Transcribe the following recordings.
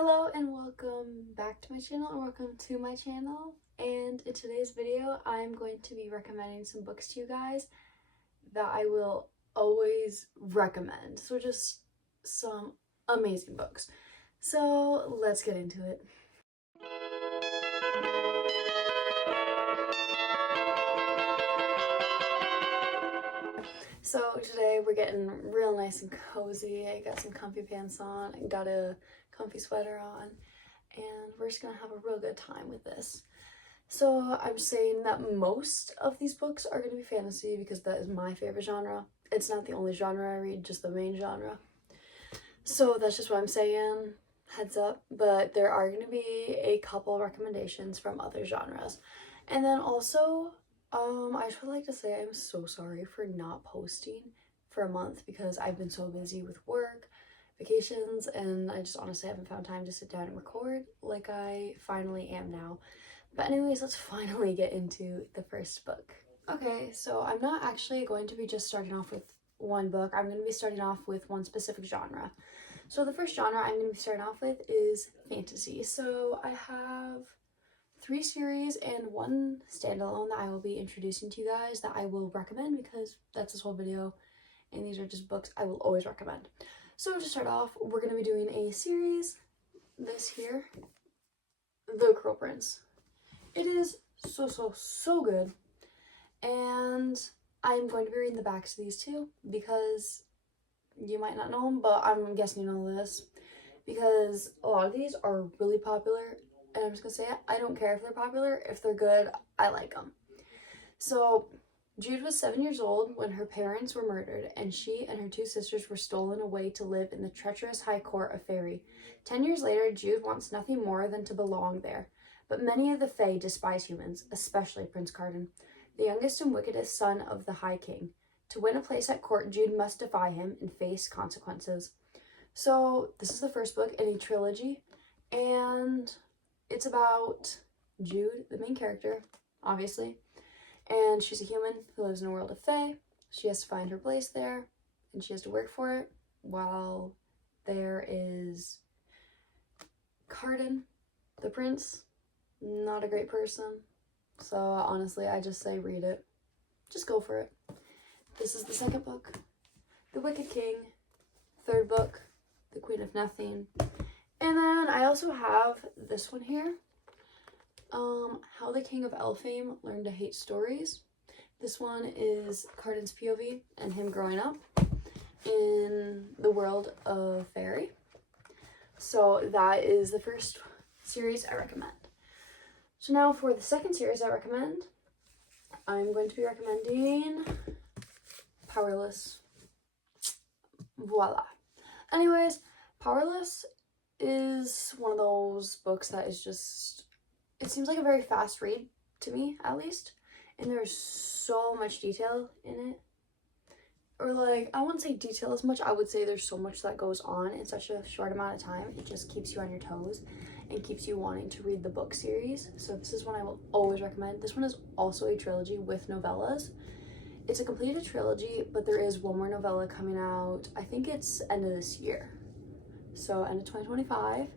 Hello and welcome back to my channel, or welcome to my channel. And in today's video, I'm going to be recommending some books to you guys that I will always recommend. So just some amazing books. So let's get into it. So today we're getting real nice and cozy. I got some comfy pants on, I got a comfy sweater on, and we're just gonna have a real good time with this. So I'm saying that most of these books are going to be fantasy because that is my favorite genre. It's not the only genre I read, just the main genre. So that's just what I'm saying, heads up. But there are going to be a couple recommendations from other genres. And then also, I just would like to say I'm so sorry for not posting for a month because I've been so busy with work, vacations, and I just honestly haven't found time to sit down and record like I finally am now. But anyways, let's finally get into the first book. Okay, so I'm not actually going to be just starting off with one book. I'm going to be starting off with one specific genre. So the first genre I'm going to be starting off with is fantasy. So I have 3 series and 1 standalone that I will be introducing to you guys that I will recommend because that's this whole video, and these are just books I will always recommend. So to start off, we're going to be doing a series, this here, The Cruel Prince. It is so good, and I'm going to be reading the backs of these too because you might not know them, but I'm guessing you know this because a lot of these are really popular, and I'm just gonna say it, I don't care if they're popular. If they're good, I like them. So Jude was 7 years old when her parents were murdered, and she and her 2 sisters were stolen away to live in the treacherous high court of Fairy. 10 years later, Jude wants nothing more than to belong there. But many of the Fae despise humans, especially Prince Cardan, the youngest and wickedest son of the High King. To win a place at court, Jude must defy him and face consequences. So this is the first book in a trilogy, and it's about Jude, the main character, obviously, and she's a human who lives in a world of Fae. She has to find her place there, and she has to work for it, while there is Cardan, the prince. Not a great person. So honestly, I just say read it. Just go for it. This is the second book, The Wicked King. Third book, The Queen of Nothing. And then I also have this one here, How the King of Elfhame Learned to Hate Stories. This one is Cardan's POV and him growing up in the world of fairy. So that is the first series I recommend. So now for the second series I recommend, I'm going to be recommending Powerless. Voila. Anyways, Powerless is one of those books that is just, it seems like a very fast read to me, at least. And there's so much detail in it. Or like, I wouldn't say detail as much, I would say there's so much that goes on in such a short amount of time. It just keeps you on your toes and keeps you wanting to read the book series. So this is one I will always recommend. This one is also a trilogy with novellas. It's a completed trilogy, but there is one more novella coming out. I think it's end of this year. So end of 2025.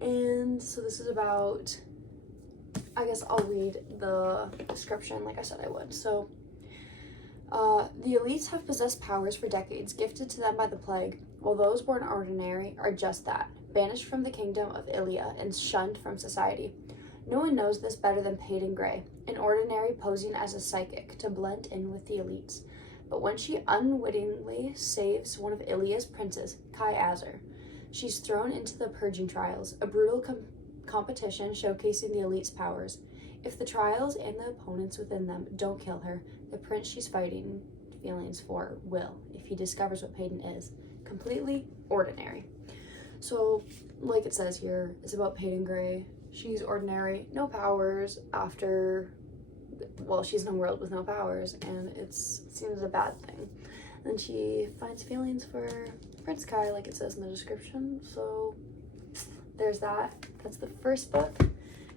And so this is about, I guess I'll read the description like I said I would. So the elites have possessed powers for decades, gifted to them by the plague, while those born ordinary are just that, banished from the kingdom of Ilia and shunned from society. No one knows this better than Peyton Gray, an ordinary posing as a psychic to blend in with the elites. But when she unwittingly saves one of Ilia's princes, Kai Azar, she's thrown into the purging trials, a brutal competition showcasing the elite's powers. If the trials and the opponents within them don't kill her, the prince she's fighting feelings for will, if he discovers what Peyton is, completely ordinary. So, like it says here, it's about Peyton Gray. She's ordinary, no powers after, well, she's in a world with no powers, and it seems a bad thing. And she finds feelings for Prince Kai, like it says in the description. So there's that. That's the first book.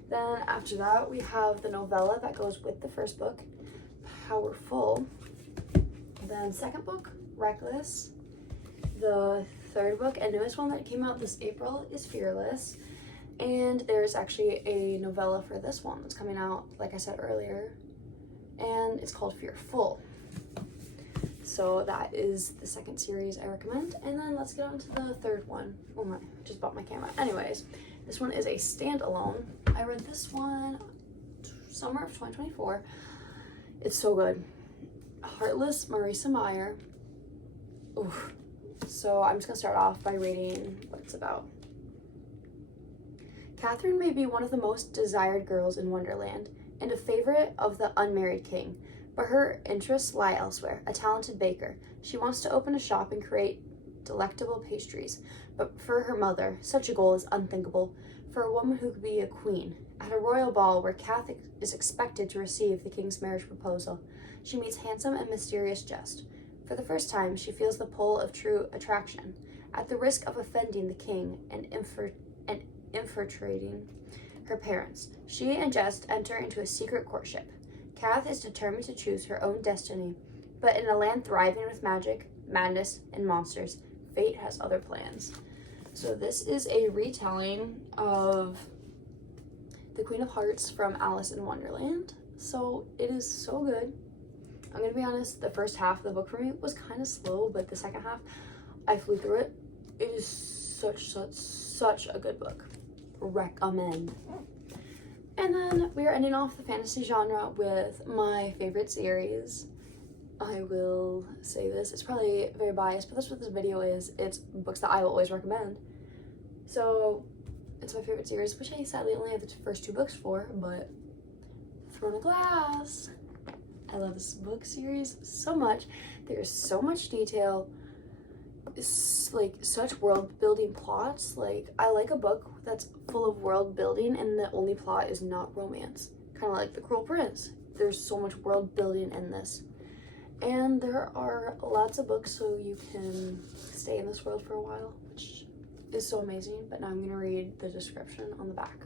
Then after that, we have the novella that goes with the first book, Powerful. Then second book, Reckless. The third book and newest one that came out this April is Fearless. And there's actually a novella for this one that's coming out, like I said earlier, and it's called Fearful. So that is the second series I recommend. And then let's get on to the third one. Oh my, just bought my camera. Anyways, this one is a standalone. I read this one summer of 2024. It's so good. Heartless Marisa Meyer. Oof. So I'm just gonna start off by reading what it's about. Catherine may be one of the most desired girls in Wonderland and a favorite of the unmarried king, but her interests lie elsewhere. A talented baker, she wants to open a shop and create delectable pastries, but for her mother, such a goal is unthinkable. For a woman who could be a queen, at a royal ball where Kath is expected to receive the king's marriage proposal, she meets handsome and mysterious Jest. For the first time, she feels the pull of true attraction. At the risk of offending the king and infiltrating her parents, she and Jest enter into a secret courtship. Kath is determined to choose her own destiny, but in a land thriving with magic, madness, and monsters, fate has other plans. So this is a retelling of The Queen of Hearts from Alice in Wonderland. So it is so good. I'm gonna be honest, the first half of the book for me was kind of slow, but the second half, I flew through it. It is such a good book. Recommend. And then we are ending off the fantasy genre with my favorite series. I will say this, it's probably very biased, but that's what this video is. It's books that I will always recommend. So it's my favorite series, which I sadly only have the first two books for, but Throne of Glass. I love this book series so much. There's so much detail. It's like such world building plots. Like, I like a book that's full of world building and the only plot is not romance. Kind of like The Cruel Prince. There's so much world building in this. And there are lots of books so you can stay in this world for a while, which is so amazing. But now I'm going to read the description on the back.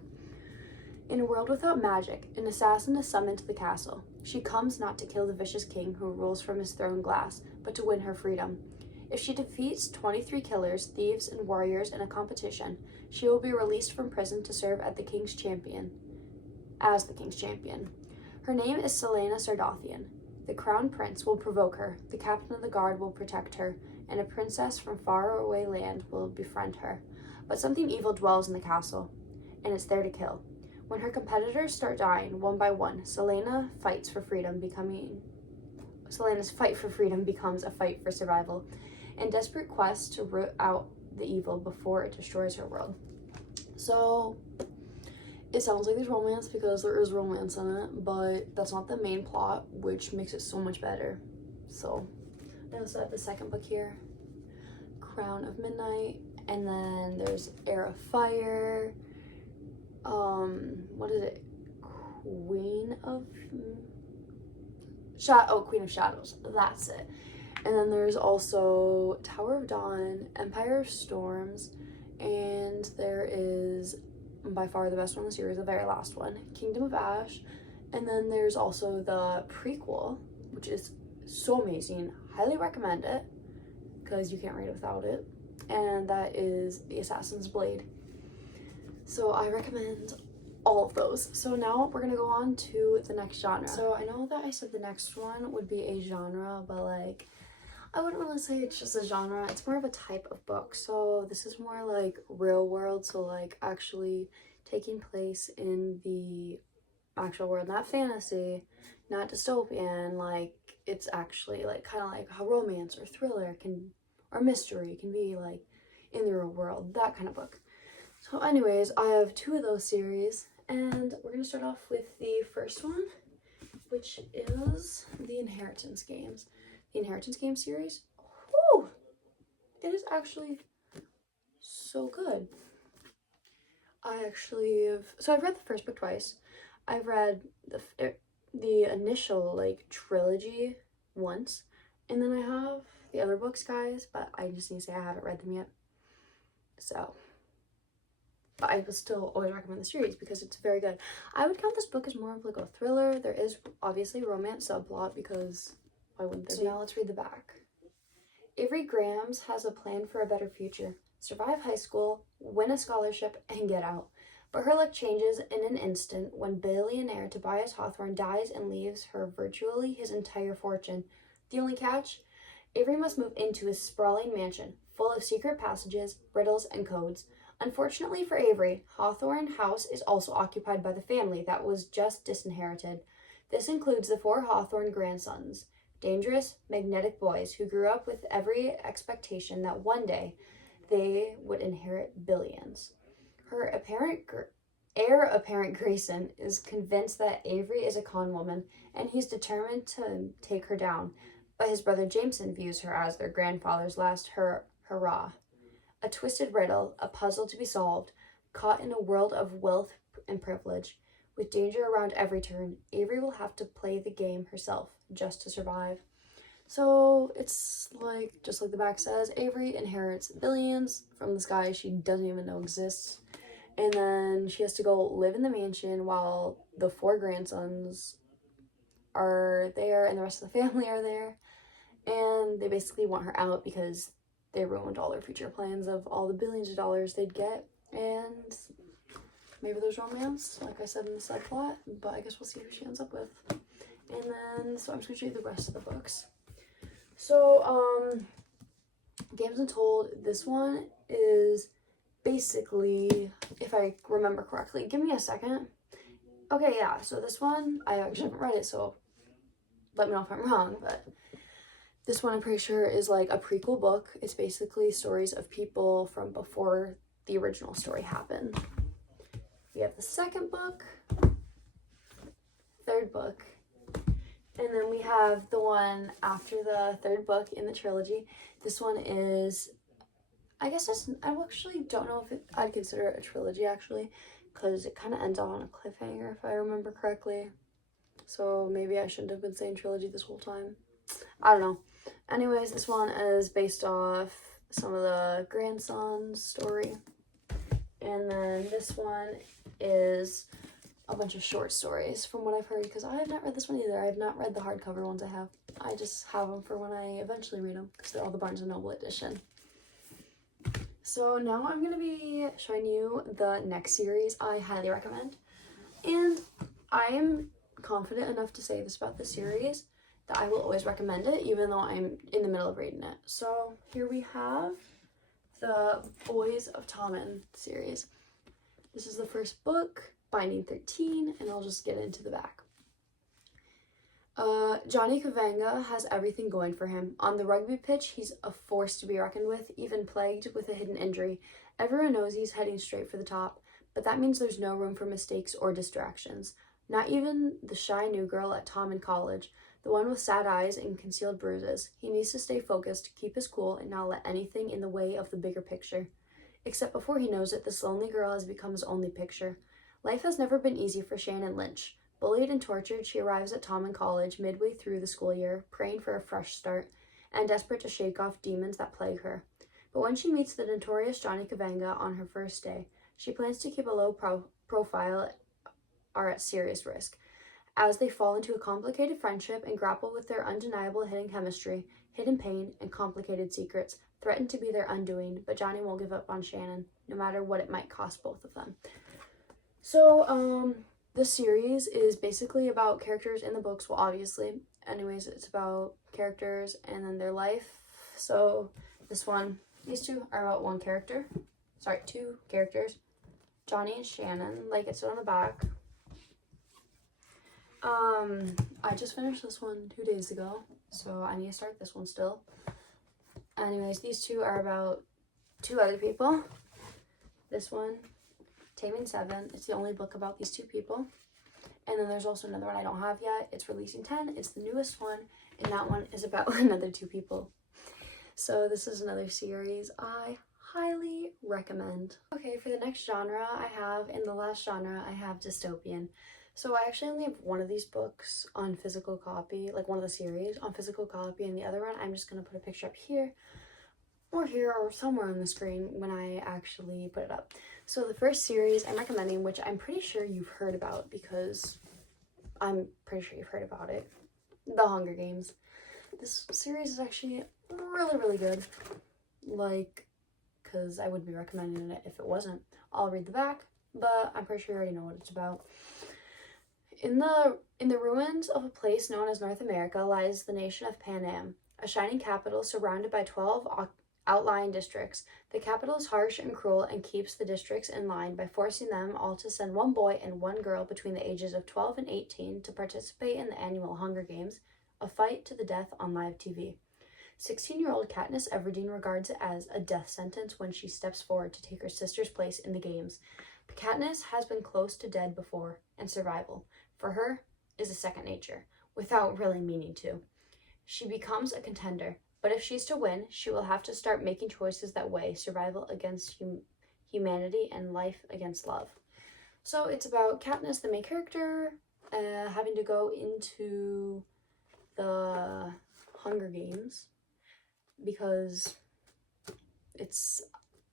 In a world without magic, an assassin is summoned to the castle. She comes not to kill the vicious king who rules from his throne glass, but to win her freedom. If she defeats 23 killers, thieves, and warriors in a competition, she will be released from prison to serve as the king's champion. Her name is Celaena Sardothien. The crown prince will provoke her, the captain of the guard will protect her, and a princess from faraway land will befriend her. But something evil dwells in the castle, and it's there to kill. When her competitors start dying one by one, Celaena's fight for freedom becomes a fight for survival, and desperate quest to root out the evil before it destroys her world. So it sounds like there's romance because there is romance in it, but that's not the main plot, which makes it so much better. So I also have the second book here, Crown of Midnight, and then there's Heir of Fire. What is it? Queen of Shadows. That's it. And then there's also Tower of Dawn, Empire of Storms, and there is by far the best one in the series, the very last one, Kingdom of Ash. And then there's also the prequel, which is so amazing. Highly recommend it because you can't read it without it. And that is The Assassin's Blade. So I recommend all of those. So now we're gonna go on to the next genre. So I know that I said the next one would be a genre, but like, I wouldn't really say it's just a genre. It's more of a type of book. So this is more like real world. So like actually taking place in the actual world, not fantasy, not dystopian. Like it's actually like kind of like how romance or thriller or mystery can be like in the real world, that kind of book. So anyways, I have two of those series, and we're gonna start off with the first one, which is the Inheritance Games. The Inheritance Games series. Whew, it is actually so good. I've read the first book twice. I've read the initial like trilogy once, and then I have the other books, guys, but I just need to say I haven't read them yet. So, but I will still always recommend the series because it's very good. I would count this book as more of like a thriller. There is obviously romance subplot because why wouldn't there be? So now let's read the back. Avery Grahams has a plan for a better future: survive high school, win a scholarship, and get out. But her luck changes in an instant when billionaire Tobias Hawthorne dies and leaves her virtually his entire fortune. The only catch? Avery must move into his sprawling mansion, full of secret passages, riddles, and codes. Unfortunately for Avery, Hawthorne House is also occupied by the family that was just disinherited. This includes the 4 Hawthorne grandsons, dangerous, magnetic boys who grew up with every expectation that one day they would inherit billions. Her heir apparent Grayson is convinced that Avery is a con woman, and he's determined to take her down, but his brother Jameson views her as their grandfather's last hurrah. A twisted riddle, a puzzle to be solved, caught in a world of wealth and privilege. With danger around every turn, Avery will have to play the game herself just to survive. So it's like, just like the back says, Avery inherits billions from this guy she doesn't even know exists. And then she has to go live in the mansion while the 4 grandsons are there and the rest of the family are there. And they basically want her out because they ruined all their future plans of all the billions of dollars they'd get. And maybe there's romance, like I said in the subplot, but I guess we'll see who she ends up with. And then, so I'm just going to show you the rest of the books. So, Games Untold, this one is basically, if I remember correctly, give me a second. Okay, yeah, so this one, I actually haven't read it, so let me know if I'm wrong, but this one I'm pretty sure is like a prequel book. It's basically stories of people from before the original story happened. We have the second book, third book, and then we have the one after the third book in the trilogy. This one is, I guess I actually don't know if I'd consider it a trilogy actually, because it kind of ends on a cliffhanger if I remember correctly. So maybe I shouldn't have been saying trilogy this whole time. I don't know. Anyways, this one is based off some of the grandsons' story. And then this one is a bunch of short stories from what I've heard, because I have not read this one either. I have not read the hardcover ones I have. I just have them for when I eventually read them, because they're all the Barnes & Noble edition. So now I'm going to be showing you the next series I highly recommend. And I am confident enough to say this about the series, that I will always recommend it, even though I'm in the middle of reading it. So here we have the Boys of Tommen series. This is the first book, Binding 13, and I'll just get into the back. Johnny Kavanga has everything going for him. On the rugby pitch, he's a force to be reckoned with, even plagued with a hidden injury. Everyone knows he's heading straight for the top, but that means there's no room for mistakes or distractions. Not even the shy new girl at Tommen College, the one with sad eyes and concealed bruises. He needs to stay focused, keep his cool, and not let anything in the way of the bigger picture. Except before he knows it, this lonely girl has become his only picture. Life has never been easy for Shannon Lynch. Bullied and tortured, she arrives at Tommen College midway through the school year, praying for a fresh start, and desperate to shake off demons that plague her. But when she meets the notorious Johnny Kavanga on her first day, she plans to keep a low profile are at serious risk. As they fall into a complicated friendship and grapple with their undeniable hidden chemistry, hidden pain, and complicated secrets, threaten to be their undoing, but Johnny won't give up on Shannon, no matter what it might cost both of them. So, this series is basically about characters in the books. Well, obviously, anyways, it's about characters and then their life. So, these two are about two characters, Johnny and Shannon, like it said on the back. I just finished this one 2 days ago, so I need to start this one still. Anyways, these two are about 2 other people. This one, Taming 7, it's the only book about these 2 people. And then there's also another one I don't have yet. It's releasing 10, it's the newest one, and that one is about another 2 people. So this is another series I highly recommend. Okay, for the next genre in the last genre, I have dystopian. So I actually only have one of these books on physical copy, like one of the series on physical copy, and the other one I'm just going to put a picture up here or somewhere on the screen when I actually put it up. So the first series I'm recommending, which I'm pretty sure you've heard about because I'm pretty sure you've heard about it, The Hunger Games. This series is actually really, really good. Like, because I would be recommending it if it wasn't. I'll read the back, but I'm pretty sure you already know what it's about. In the ruins of a place known as North America lies the nation of Pan Am, a shining capital surrounded by 12 outlying districts. The capital is harsh and cruel and keeps the districts in line by forcing them all to send one boy and one girl between the ages of 12 and 18 to participate in the annual Hunger Games, a fight to the death on live TV. 16-year-old Katniss Everdeen regards it as a death sentence when she steps forward to take her sister's place in the games. But Katniss has been close to dead before, and survival, for her, is a second nature, without really meaning to. She becomes a contender, but if she's to win, she will have to start making choices that weigh survival against humanity and life against love. So it's about Katniss, the main character, having to go into the Hunger Games because it's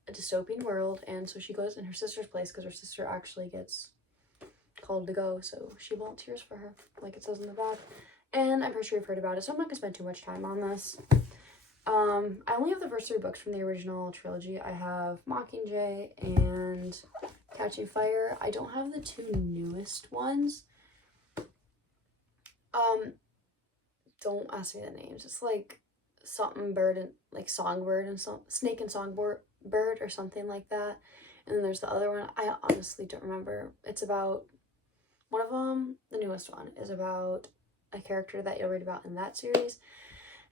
a dystopian world, and so she goes in her sister's place because her sister actually gets called to go, so she volunteers for her, like it says in the back. And I'm pretty sure you've heard about it, so I'm not gonna spend too much time on this. I only have the first 3 books from the original trilogy. I have Mockingjay and Catching Fire. I don't have the 2 newest ones. Don't ask me the names. It's like something bird and like songbird and some snake and songbird or something like that. And then there's the other one. I honestly don't remember. It's about one of them. The newest one is about a character that you'll read about in that series.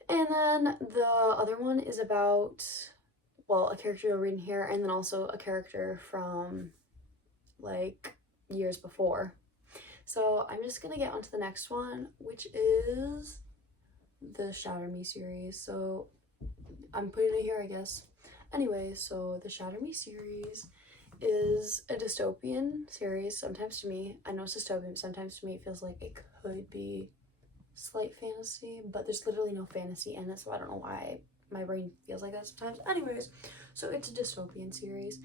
And then the other one is about, well, a character you'll read in here, and then also a character from like years before. So I'm just gonna get on to the next one, which is the Shatter Me series. So I'm putting it here, I guess. Anyway, so the Shatter Me series is a dystopian series. Sometimes to me, I know it's dystopian, but sometimes to me it feels like it could be slight fantasy, but there's literally no fantasy in it, so I don't know why my brain feels like that sometimes. Anyways, so it's a dystopian series,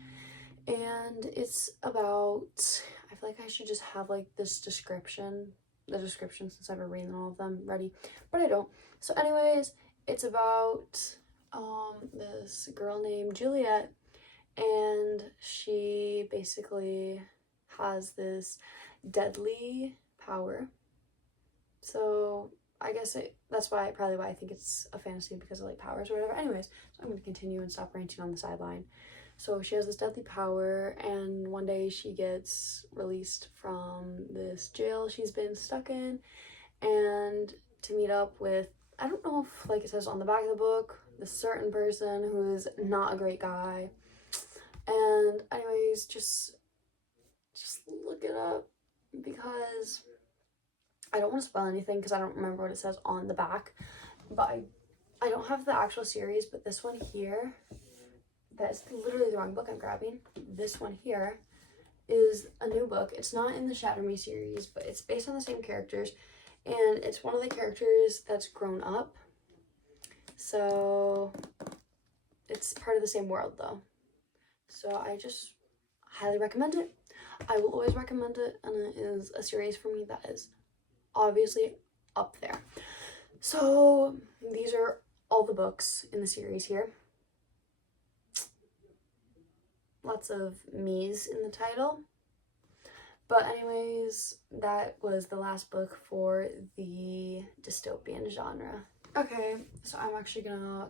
and it's about, I feel like I should just have like this description, the description, since I've been reading all of them ready, but I don't. So anyways, it's about this girl named Juliet, and she basically has this deadly power. So I guess that's probably why I think it's a fantasy, because of like powers or whatever. Anyways, so I'm going to continue and stop ranting on the sideline. So she has this deadly power, and one day she gets released from this jail she's been stuck in, and to meet up with, I don't know if like it says on the back of the book, this certain person who is not a great guy. And anyways, just look it up, because I don't want to spoil anything because I don't remember what it says on the back, but I don't have the actual series, but this one here, that's literally the wrong book I'm grabbing. This one here is a new book. It's not in the Shatter Me series, but it's based on the same characters, and it's one of the characters that's grown up. So it's part of the same world though. So I just highly recommend it. I will always recommend it, and it is a series for me that is obviously up there. So these are all the books in the series here. Lots of me's in the title. But anyways, that was the last book for the dystopian genre. Okay, so I'm actually gonna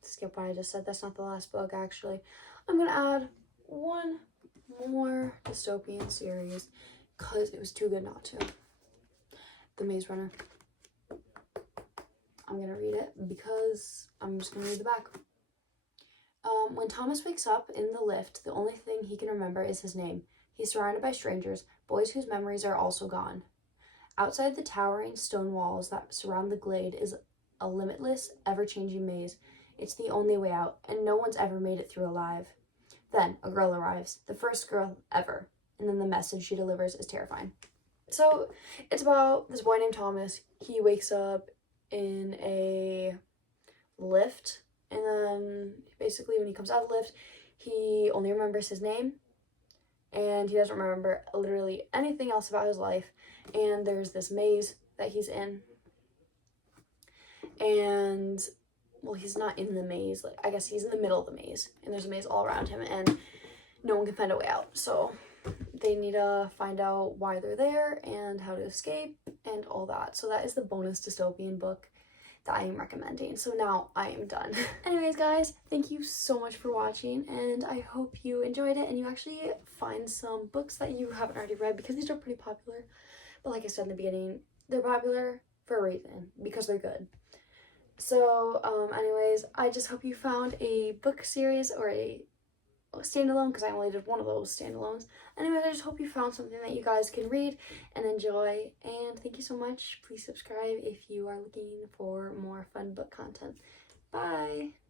skip what I just said. That's not the last book, actually. I'm gonna add one more dystopian series because it was too good not to. The Maze Runner. I'm gonna read it because I'm just gonna read the back. When Thomas wakes up in the lift, the only thing he can remember is his name. He's surrounded by strangers, boys whose memories are also gone. Outside the towering stone walls that surround the glade is a limitless, ever-changing maze. It's the only way out, and no one's ever made it through alive. Then a girl arrives, the first girl ever, and then the message she delivers is terrifying. So it's about this boy named Thomas. He wakes up in a lift, and then basically when he comes out of the lift, he only remembers his name, and he doesn't remember literally anything else about his life. And there's this maze that he's in, and well, he's not in the maze. Like, I guess he's in the middle of the maze, and there's a maze all around him, and no one can find a way out. So they need to find out why they're there and how to escape and all that. So that is the bonus dystopian book that I am recommending. So now I am done. Anyways, guys, thank you so much for watching, and I hope you enjoyed it and you actually find some books that you haven't already read, because these are pretty popular. But like I said in the beginning, they're popular for a reason, because they're good. So anyways, I just hope you found a book series or a standalone, because I only did one of those standalones. Anyways, I just hope you found something that you guys can read and enjoy, and thank you so much. Please subscribe if you are looking for more fun book content. Bye!